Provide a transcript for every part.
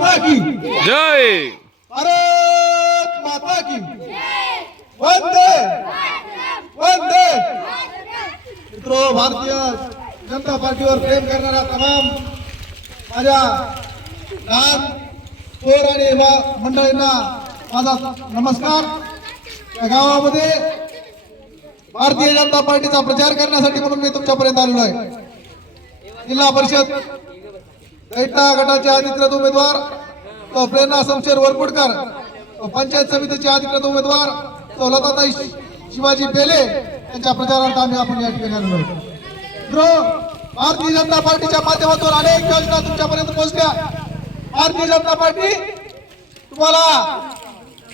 माता की जय. भारत माता की वंदे वंदे. मित्रो, भारतीय जनता पार्टीवर प्रेम करणारा तमाम माझ्या लहान थोर आणि युवा मंडळींना माझा नमस्कार. या गावामध्ये भारतीय जनता पार्टीचा प्रचार करण्यासाठी म्हणून मी तुमच्यापर्यंत आलेलो आहे. जिल्हा परिषद दैठा गटाचे अधिकृत उमेदवार तो प्रेरणा शमशेर वरपुडकर, पंचायत समितीचे अधिकृत उमेदवार तो लताताई शिवाजी पेले यांच्या प्रचारार्थ आपण या ठिकाणी आलेलो आहोत. भारतीय जनता पार्टीच्या माध्यमातून अनेक योजना तुमच्यापर्यंत पोहोचल्या. भारतीय जनता पार्टी तुम्हाला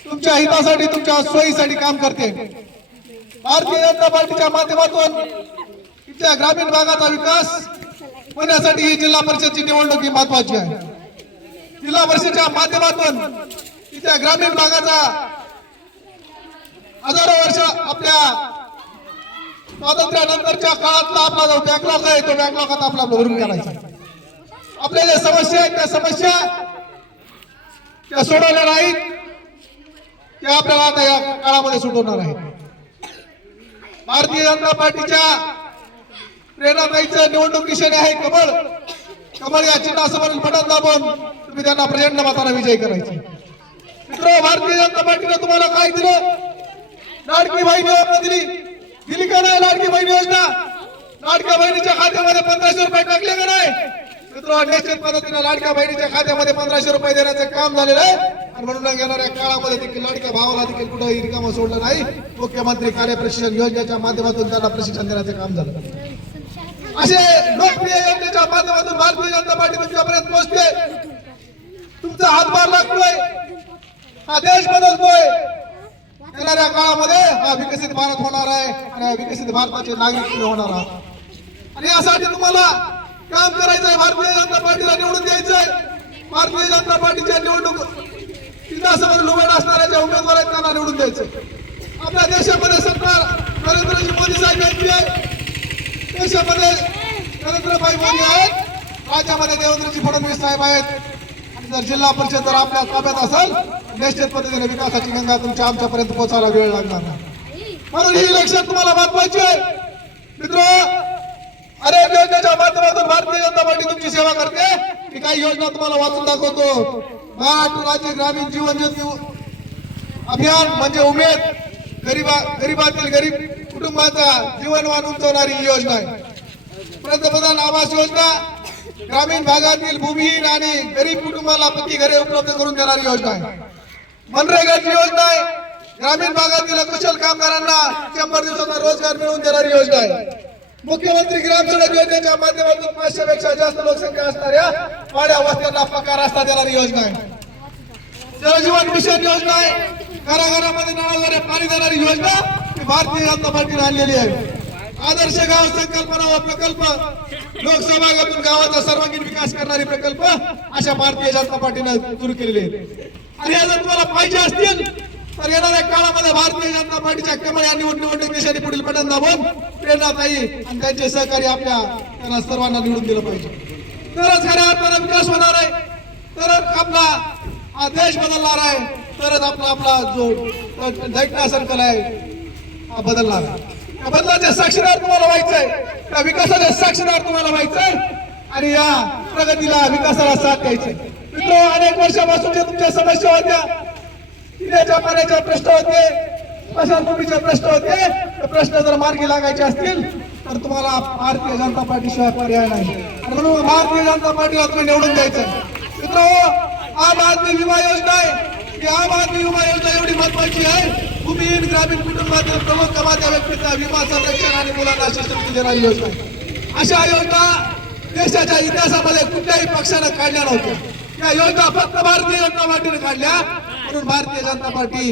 तुमच्या हितासाठी तुमच्या सोयीसाठी काम करते. भारतीय जनता पार्टीच्या माध्यमातून इथल्या ग्रामीण भागाचा विकास होण्यासाठी ही जिल्हा परिषदची निवडणूक ही महत्वाची आहे. जिल्हा परिषदेच्या माध्यमातून इथल्या ग्रामीण भागाचा हजारो वर्ष आपल्या स्वातंत्र्यानंतरच्या काळातला आपला जो बॅकलॉग आहे तो बॅकलॉग आता आपला भरून काढायचा. आपल्या ज्या समस्या आहेत त्या समस्या त्या सोडवल्या नाहीत, त्या आपल्याला आता या काळामध्ये सोडवणार आहेत. भारतीय जनता पार्टीच्या प्रेरणाताईचं निवडणूक निशाणे आहे कमळ. कमळ या चिन्हासमोरील बटन दाबून तुम्ही त्यांना प्रचंड मताने विजयी करायचे. मित्र, भारतीय जनता पार्टीने तुम्हाला काय दिलं? लाडकी बहीण योजना दिली का नाही? लाडकी बहीण योजना लाडक्या बहिणीच्या खात्यामध्ये 1500 रुपये टाकले का नाही? मित्र, निश्चित पद्धतीने लाडक्या बहिणीच्या खात्यामध्ये 1500 रुपये देण्याचं काम झालेलं आहे. आणि म्हणून येणाऱ्या काळामध्ये देखील लाडक्या भावाला देखील कुठेही रिकामं सोडलं नाही. मुख्यमंत्री कार्य प्रशिक्षण योजनेच्या माध्यमातून त्यांना प्रशिक्षण देण्याचं काम झालं. असे लोकप्रिय योजनेच्या माध्यमातून भारतीय जनता पार्टी तुमच्यापर्यंत पोहोचते. तुमचा हातभार लागतोय, हा देश बदलतोय. येणाऱ्या काळामध्ये हा विकसित भारत होणार आहे आणि विकसित भारताचे नागरिक होणार आहात. आणि यासाठी तुम्हाला काम करायचंय. भारतीय जनता पार्टीला निवडून द्यायचंय. भारतीय जनता पार्टीच्या निवडणूक चिन्हासमोर उभे असणाऱ्या ज्या उमेदवार आहेत त्यांना निवडून द्यायचं. आपल्या देशामध्ये सरकार नरेंद्रजी मोदी साहेब यांची आहे. देशामध्ये नरेंद्रभाई मोदी आहेत, राज्यामध्ये देवेंद्रजी फडणवीस साहेब आहेत. आणि जर जिल्हा परिषद जर आपल्या ताब्यात असेल, निश्चित पद्धतीने विकासाची गंगा तुमच्या आमच्यापर्यंत पोहोचायला वेळ लागणार नाही. म्हणून ही इलेक्शन तुम्हाला महत्वाची आहे. मित्र, अनेक योजनेच्या माध्यमातून भारतीय जनता पार्टी तुमची सेवा करते. मी काही योजना तुम्हाला वाचून दाखवतो. महाराष्ट्र राज्य ग्रामीण जीवन ज्योती अभियान म्हणजे उमेद गरीबातील गरीब कुटुंबाचा जीवनमान उंचवणारी ही योजना आहे. पंतप्रधान आवास योजना ग्रामीण भागातील भूमिहीन आणि गरीब कुटुंबाला पक्की घरे उपलब्ध करून देणारी योजना आहे. मनरेगाची योजना आहे. ग्रामीण भागातील कुशल कामगारांना 100 दिवसाचा रोजगार मिळवून देणारी योजना आहे. मुख्यमंत्री ग्राम सडक योजनेच्या माध्यमातून 500 पेक्षा जास्त लोकसंख्या असणाऱ्या वाड्या वस्त्यांना पक्का रस्ता देणारी योजना आहे. जलजीवन मिशन योजना आहे. घराघरामध्ये नळाद्वारे पाणी देणारी योजना ही भारतीय जनता पार्टीने आणलेली आहे. आदर्श गाव संकल्पना व प्रकल्प लोकसहभागातून गावाचा सर्वांगीण विकास करणारे प्रकल्प अशा भारतीय जनता पार्टीने सुरू केलेले आहेत. आणि जर तुम्हाला पाहिजे असतील तर येणाऱ्या काळामध्ये भारतीय जनता पार्टीच्या कमळ या निवडणूक देशाने पुढील बटन दाबून प्रेरणाताई आणि त्यांचे सहकारी त्यांना सर्वांना निवडून दिलं पाहिजे. तरच खऱ्या अर्थाने विकास होणार आहे. तरच आपला हा देश बदलणार आहे. तरच आपला जो दैठा सर्कल आहे हा बदलणार आहे. या बदलाचे साक्षीदार तुम्हाला व्हायचंय. त्या विकासाचे साक्षीदार तुम्हाला व्हायचंय आणि या प्रगतीला विकासाला साथ द्यायचे. मित्र, अनेक वर्षापासून जे तुमच्या समस्या होत्या, पिण्याच्या पाण्याचे प्रश्न होते, स्मशानभूमीचे प्रश्न होते, ते प्रश्न जर मार्गी लागायचे असतील तर तुम्हाला भारतीय जनता पार्टीशिवाय पर्याय नाही. आणि म्हणून भारतीय जनता पार्टीला तुम्ही निवडून द्यायचं. मित्र, आम आदमी विमा योजना आहे. ही आम आदमी विमा योजना एवढी महत्वाची आहे. भूमिहीन ग्रामीण कुटुंबातील प्रमुख कमावत्या व्यक्तीचा विमा संरक्षण आणि मुलांना शिष्यवृत्ती देणारी योजना आहे. अशा योजना देशाच्या इतिहासामध्ये कुठल्याही पक्षानं काढल्या नव्हत्या. या योजना फक्त भारतीय जनता पार्टीने काढल्या. म्हणून भारतीय जनता पार्टी